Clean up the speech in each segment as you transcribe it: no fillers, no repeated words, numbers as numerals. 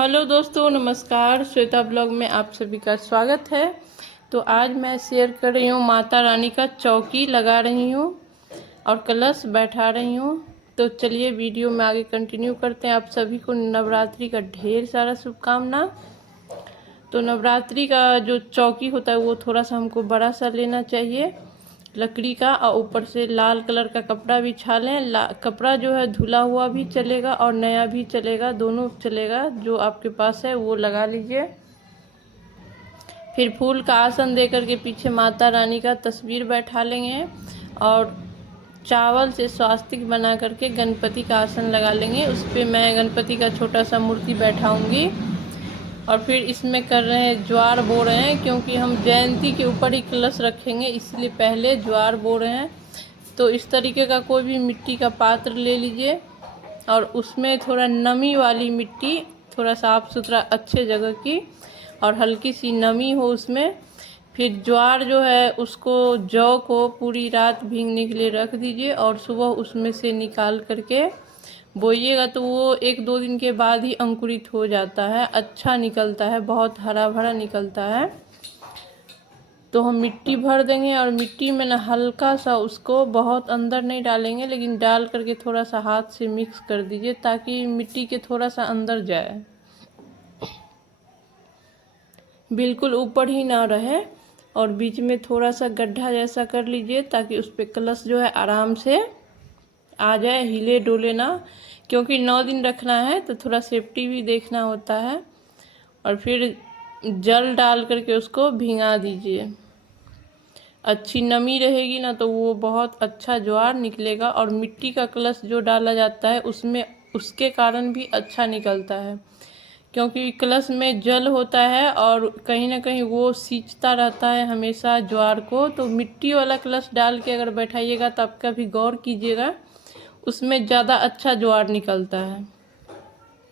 Hello दोस्तों, नमस्कार। Shweta blog में आप सभी का स्वागत है। तो आज मैं शेयर कर रही हूँ माता रानी का चौकी लगा रही हूँ और कलश बैठा रही हूँ। तो चलिए वीडियो में आगे कंटिन्यू करते हैं। आप सभी को नवरात्रि का ढेर सारा शुभकामना। तो नवरात्रि का जो चौकी होता है वो थोड़ा सा हमको बड़ा सा लेना चाहिए लकड़ी का, और ऊपर से लाल कलर का कपड़ा बिछा लें। कपड़ा जो है धुला हुआ भी चलेगा और नया भी चलेगा, दोनों चलेगा। जो आपके पास है वो लगा लीजिए। फिर फूल का आसन देकर के पीछे माता रानी का तस्वीर बैठा लेंगे और चावल से स्वास्तिक बना करके गणपति का आसन लगा लेंगे। उस पर मैं गणपति का छोटा सा मूर्ति बैठाऊंगी। और फिर इसमें कर रहे हैं ज्वार बो रहे हैं, क्योंकि हम जयंती के ऊपर ही कलश रखेंगे, इसलिए पहले ज्वार बो रहे हैं। तो इस तरीके का कोई भी मिट्टी का पात्र ले लीजिए और उसमें थोड़ा नमी वाली मिट्टी, थोड़ा साफ सुथरा अच्छे जगह की और हल्की सी नमी हो उसमें। फिर ज्वार जो है उसको, जौ को पूरी रात भीगने के लिए रख दीजिए और सुबह उसमें से निकाल करके बोइएगा तो वो 1-2 दिन के बाद ही अंकुरित हो जाता है, अच्छा निकलता है, बहुत हरा भरा निकलता है। तो हम मिट्टी भर देंगे और मिट्टी में ना हल्का सा उसको, बहुत अंदर नहीं डालेंगे लेकिन डाल करके थोड़ा सा हाथ से मिक्स कर दीजिए ताकि मिट्टी के थोड़ा सा अंदर जाए, बिल्कुल ऊपर ही ना रहे। और बीच में थोड़ा सा गड्ढा जैसा कर लीजिए ताकि उस पर कलश जो है आराम से आ जाए, हिले डोले ना, क्योंकि 9 दिन रखना है तो थोड़ा सेफ्टी भी देखना होता है। और फिर जल डाल करके उसको भिंगा दीजिए। अच्छी नमी रहेगी ना तो वो बहुत अच्छा ज्वार निकलेगा। और मिट्टी का कलश जो डाला जाता है उसमें, उसके कारण भी अच्छा निकलता है, क्योंकि कलश में जल होता है और कहीं ना कहीं वो सींचता रहता है हमेशा ज्वार को। तो मिट्टी वाला कलश डाल के अगर बैठाइएगा तो आप कभी गौर कीजिएगा, उसमें ज़्यादा अच्छा ज्वार निकलता है।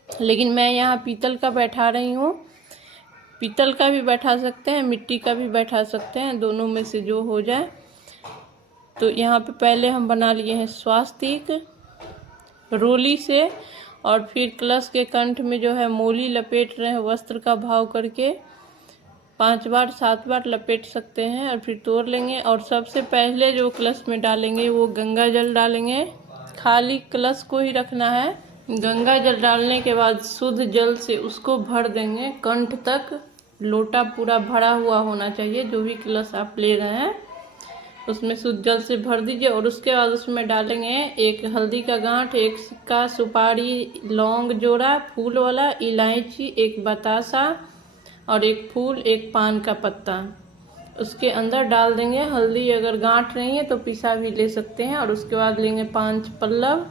लेकिन मैं यहाँ पीतल का बैठा रही हूँ। पीतल का भी बैठा सकते हैं, मिट्टी का भी बैठा सकते हैं, दोनों में से जो हो जाए। तो यहाँ पे पहले हम बना लिए हैं स्वास्तिक रोली से, और फिर कलश के कंठ में जो है मोली लपेट रहे हैं वस्त्र का भाव करके। 5 बार 7 बार लपेट सकते हैं और फिर तोड़ लेंगे। और सबसे पहले जो कलश में डालेंगे वो गंगा जल डालेंगे। खाली कलश को ही रखना है। गंगा जल डालने के बाद शुद्ध जल से उसको भर देंगे कंठ तक। लोटा पूरा भरा हुआ होना चाहिए, जो भी कलश आप ले रहे हैं उसमें शुद्ध जल से भर दीजिए। और उसके बाद उसमें डालेंगे एक हल्दी का गांठ, एक सिक्का, सुपारी, लौंग जोड़ा फूल वाला, इलायची, एक बतासा और एक फूल, एक पान का पत्ता उसके अंदर डाल देंगे। हल्दी अगर गांठ नहीं है तो पिसा भी ले सकते हैं। और उसके बाद लेंगे 5 पल्लव,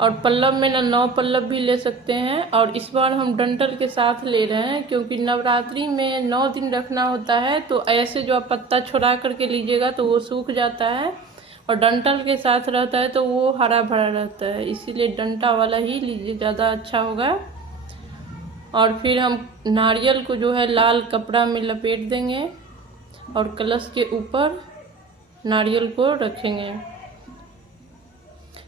और पल्लव में ना 9 पल्लव भी ले सकते हैं। और इस बार हम डंठल के साथ ले रहे हैं, क्योंकि नवरात्रि में 9 दिन रखना होता है। तो ऐसे जो आप पत्ता छुड़ा करके लीजिएगा तो वो सूख जाता है, और डंठल के साथ रहता है तो वो हरा भरा रहता है, इसीलिए डंठा वाला ही लीजिए, ज़्यादा अच्छा होगा। और फिर हम नारियल को जो है लाल कपड़ा में लपेट देंगे और कलश के ऊपर नारियल को रखेंगे।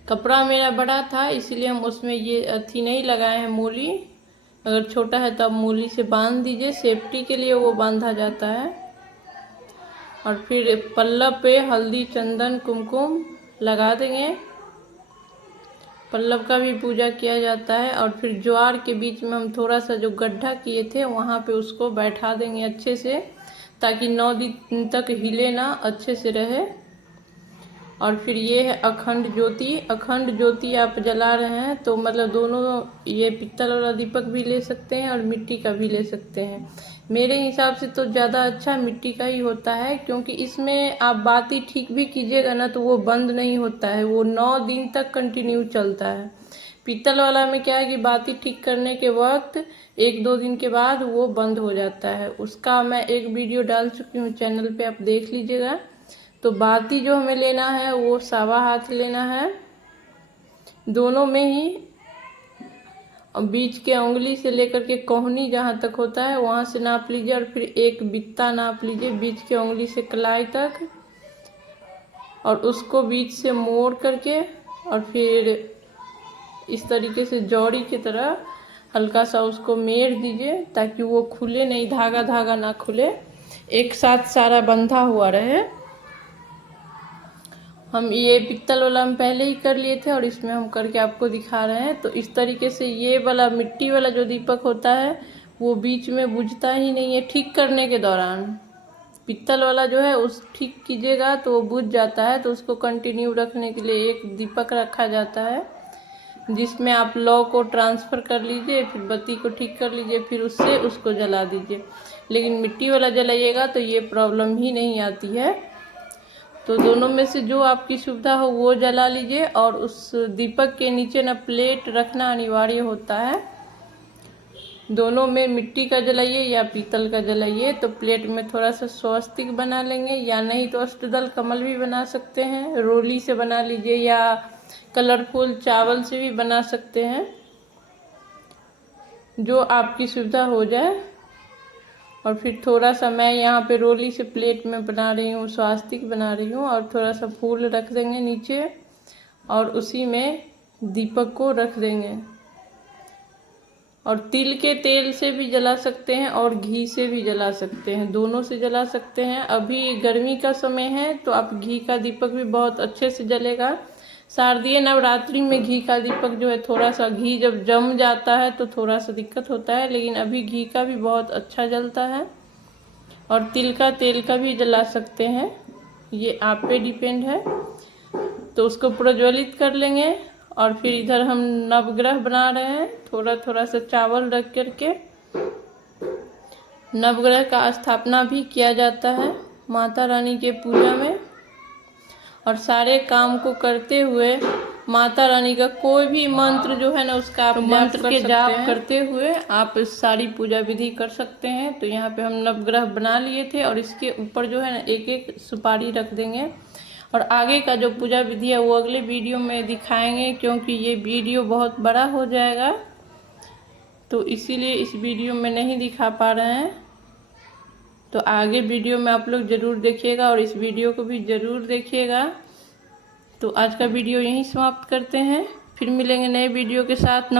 कपड़ा मेरा बड़ा था इसलिए हम उसमें ये अथी नहीं लगाए हैं मोली। अगर छोटा है तो आप मोली से बांध दीजिए, सेफ्टी के लिए वो बांधा जाता है। और फिर पल्लव पे हल्दी, चंदन, कुमकुम लगा देंगे। पल्लव का भी पूजा किया जाता है। और फिर ज्वार के बीच में हम थोड़ा सा जो गड्ढा किए थे वहाँ पे उसको बैठा देंगे अच्छे से, ताकि 9 दिन तक हिले ना, अच्छे से रहे। और फिर ये है अखंड ज्योति। अखंड ज्योति आप जला रहे हैं तो मतलब दोनों, ये पित्तल वाला दीपक भी ले सकते हैं और मिट्टी का भी ले सकते हैं। मेरे हिसाब से तो ज़्यादा अच्छा मिट्टी का ही होता है, क्योंकि इसमें आप बाती ठीक भी कीजिएगा ना तो वो बंद नहीं होता है, वो 9 दिन तक कंटिन्यू चलता है। पीतल वाला में क्या है कि बाती ठीक करने के वक्त 1-2 दिन के बाद वो बंद हो जाता है। उसका मैं एक वीडियो डाल चुकी हूँ चैनल पे, आप देख लीजिएगा। तो बाती जो हमें लेना है वो 1.25 हाथ लेना है, दोनों में ही। और बीच के उंगली से लेकर के कोहनी जहाँ तक होता है वहाँ से नाप लीजिए, और फिर एक बित्ता नाप लीजिए बीच के उंगली से कलाई तक, और उसको बीच से मोड़ करके और फिर इस तरीके से जौड़ी की तरह हल्का सा उसको मेड़ दीजिए ताकि वो खुले नहीं, धागा धागा ना खुले, एक साथ सारा बंधा हुआ रहे। हम ये पित्तल वाला हम पहले ही कर लिए थे और इसमें हम करके आपको दिखा रहे हैं। तो इस तरीके से ये वाला मिट्टी वाला जो दीपक होता है वो बीच में बुझता ही नहीं है ठीक करने के दौरान। पित्तल वाला जो है उस ठीक कीजिएगा तो वो बुझ जाता है, तो उसको कंटिन्यू रखने के लिए एक दीपक रखा जाता है जिसमें आप लौ को ट्रांसफ़र कर लीजिए, फिर बत्ती को ठीक कर लीजिए, फिर उससे उसको जला दीजिए। लेकिन मिट्टी वाला जलाइएगा तो ये प्रॉब्लम ही नहीं आती है। तो दोनों में से जो आपकी सुविधा हो वो जला लीजिए। और उस दीपक के नीचे ना प्लेट रखना अनिवार्य होता है। दोनों में मिट्टी का जलाइए या पीतल का जलाइए। तो प्लेट में थोड़ा सा स्वस्तिक बना लेंगे, या नहीं तो अष्टदल कमल भी बना सकते हैं, रोली से बना लीजिए या कलरफुल चावल से भी बना सकते हैं, जो आपकी सुविधा हो जाए। और फिर थोड़ा सा मैं यहाँ पे रोली से प्लेट में बना रही हूँ, स्वास्तिक बना रही हूँ, और थोड़ा सा फूल रख देंगे नीचे और उसी में दीपक को रख देंगे। और तिल के तेल से भी जला सकते हैं और घी से भी जला सकते हैं, दोनों से जला सकते हैं। अभी गर्मी का समय है तो आप घी का दीपक भी बहुत अच्छे से जलेगा। शारदीय नवरात्रि में घी का दीपक जो है, थोड़ा सा घी जब जम जाता है तो थोड़ा सा दिक्कत होता है, लेकिन अभी घी का भी बहुत अच्छा जलता है। और तिल का तेल का भी जला सकते हैं, ये आप पे डिपेंड है। तो उसको प्रज्वलित कर लेंगे। और फिर इधर हम नवग्रह बना रहे हैं, थोड़ा थोड़ा सा चावल रख करके नवग्रह का स्थापना भी किया जाता है माता रानी के पूजा में। और सारे काम को करते हुए माता रानी का कोई भी मंत्र जो है ना, उसका आप मंत्र के जाप करते हुए आप सारी पूजा विधि कर सकते हैं। तो यहाँ पे हम नवग्रह बना लिए थे और इसके ऊपर जो है ना एक एक सुपारी रख देंगे। और आगे का जो पूजा विधि है वो अगले वीडियो में दिखाएंगे, क्योंकि ये वीडियो बहुत बड़ा हो जाएगा, तो इसीलिए इस वीडियो में नहीं दिखा पा रहे हैं। तो आगे वीडियो में आप लोग ज़रूर देखिएगा और इस वीडियो को भी ज़रूर देखिएगा। तो आज का वीडियो यहीं समाप्त करते हैं, फिर मिलेंगे नए वीडियो के साथ।